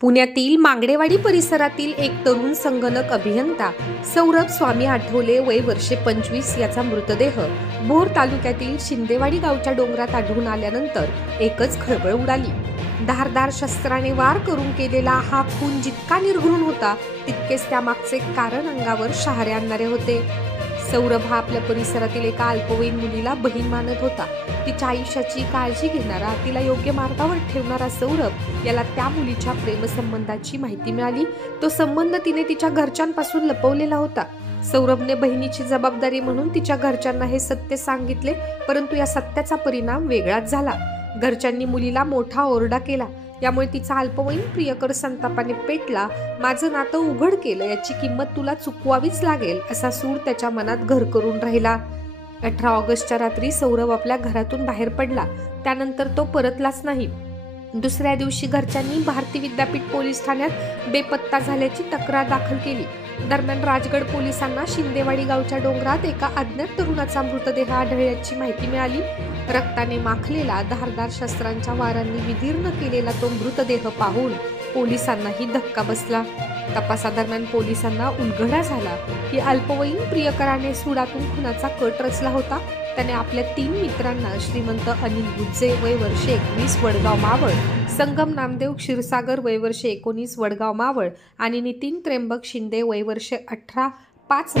पुण्यातील मांगडेवाडी परिसरातील एक तरुण संगणक अभियंता सौरभ स्वामी आठवले वय वर्षे 25 याचा मृतदेह भोर तालुक्यातील शिंदेवाडी गावच्या डोंगरात आढळून आल्यानंतर एकच खळबळ उडाली। धारदार शस्त्राने वार करून केलेला हा खून जितका निर्घृण होता तितकेच त्यामागचे कारण अंगावर शहारे आणणारे होते। सौरभ हा आपल्या परिसरातील एका अल्पवयीन मुलीला बहीण मानत होता। तिच्या आयुष्याची काळजी घेणारा, तिला योग्य मार्गावर ठेवणारा सौरभ याला त्या मुलीच्या प्रेमसंबंधाची माहिती मिळाली। तो संबंध तिने तिच्या घरच्यांपासून लपवलेला होता। सौरभने बहिणीची जबाबदारी म्हणून तिच्या घरच्यांना हे सत्य सांगितले, परंतु या सत्याचा परिणाम वेगळाच झाला। घरच्यांनी मुलीला मोठा ओरडा केला, यामुळे तिचा अल्पवयीन प्रियकर संतापाने पेटला। माझं नातं उघड केलं, याची किंमत तुला चुकवावीच लागेल असा सूर त्याच्या मनात घर करून राहिला। 18 ऑगस्टच्या रात्री सौरभ आपल्या घरातून बाहेर पडला, त्यानंतर तो परतलाच नाही। दुसऱ्या दिवशी घरच्यांनी भारती विद्यापीठ पोलीस ठाण्यात बेपत्ता झाल्याची तक्रार दाखल केली। दरम्यान राजगड पोलिसांना शिंदेवाडी गावच्या डोंगरात एका अज्ञात तरुणाचा मृतदेह आढळल्याची माहिती मिळाली। रक्ताने माखलेला, धारदार शस्त्रांच्या वारांनी विदीर्ण केलेला तो मृतदेह पाहून पोलिसांनाही धक्का बसला। तपासादरम्यान पोलिसांना उलगडा झाला की अल्पवयीन प्रियकराने सुडातून खुनाचा कट रचला होता। त्याने आपल्या 3 मित्रांना श्रीमंत अनिल गुज्जे वय वर्षे 21 वडगाव मावळ, संगम नामदेव क्षीरसागर वय वर्षे 19 वडगाव मावळ आणि नितीन त्र्यंबक शिंदे वय वर्षे 18 5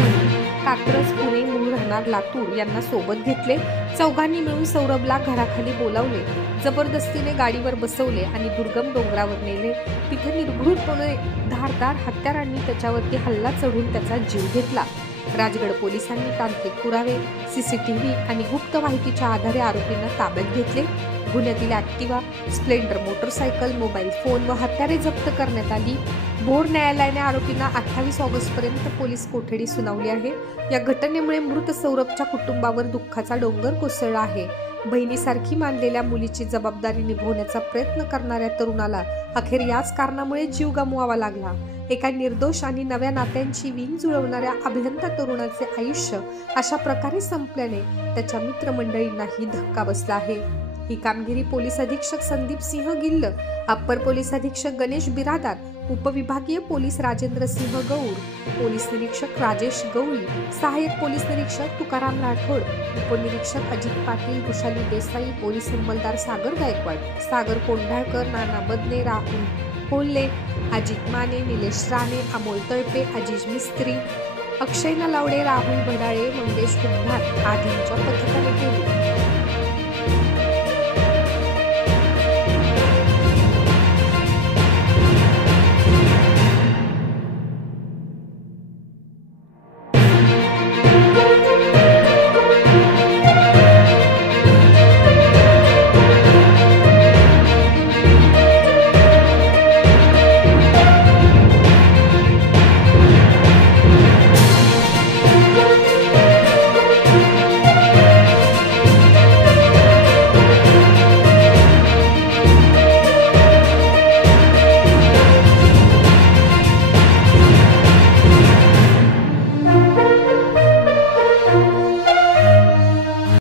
कात्रज पुणे मूळ राहणार लातूर यांना सोबत घेतले। चौघांनी मिळून सौरभला घराखाली बोलावले, जबरदस्तीने गाडीवर बसवले आणि दुर्गम डोंगरावर नेले। तिथे निर्घृणपणे धारदार हत्यारांनी त्याच्यावरती हल्ला चढवून त्याचा जीव घेतला। राजगड पोलिसांनी तांत्रिक पुरावे, सीसीटीव्ही आणि गुप्त माहितीच्या आधारे आरोपींना ताब्यात घेतले। गुन्ह्यातील Activa, Splendor motorcycle, mobile phone व हत्यारे जप्त करण्यात आली। भोर न्यायालयाने आरोपींना 28 ऑगस्टपर्यंत पोलीस कोठडी सुनावली आहे। या घटनेमुळे मृत सौरभच्या कुटुंबावर दुःखाचा डोंगर कोसळला आहे। बहिणीसारखी मानलेल्या मुलीची जबाबदारी निभवण्याचा प्रयत्न करणाऱ्या तरुणाला अखेर याच कारणामुळे जीव गमवावा लागला। एका निर्दोष आणि नव्या नात्यांची विण जुळवणाऱ्या अभियंता तरुणाचे आयुष्य अशा प्रकारे संपल्याने त्याच्या मित्रमंडळींनाही धक्का बसला आहे। ही कामगिरी पोलीस अधीक्षक संदीप सिंह गिल्ल, अप्पर पोलीस अधीक्षक गणेश बिरादार, उपविभागीय पोलीस राजेंद्र सिंह गौर, पोलीस निरीक्षक राजेश गवळी, सहाय्यक पोलीस निरीक्षक तुकाराम राठोड, उपनिरीक्षक अजित पाटील, वृषाली देसाई, पोलीस अंमलदार सागर गायकवाड, सागर कोंढाळकर, नाना बदने, राहुल कोल्हे, अजित माने, निलेश राणे, अमोल तळपे, अजिज मिस्त्री, अक्षय नलावडे, राहुल भडाळे, मंगेश कुंभार आदींच्या पथकाने केली।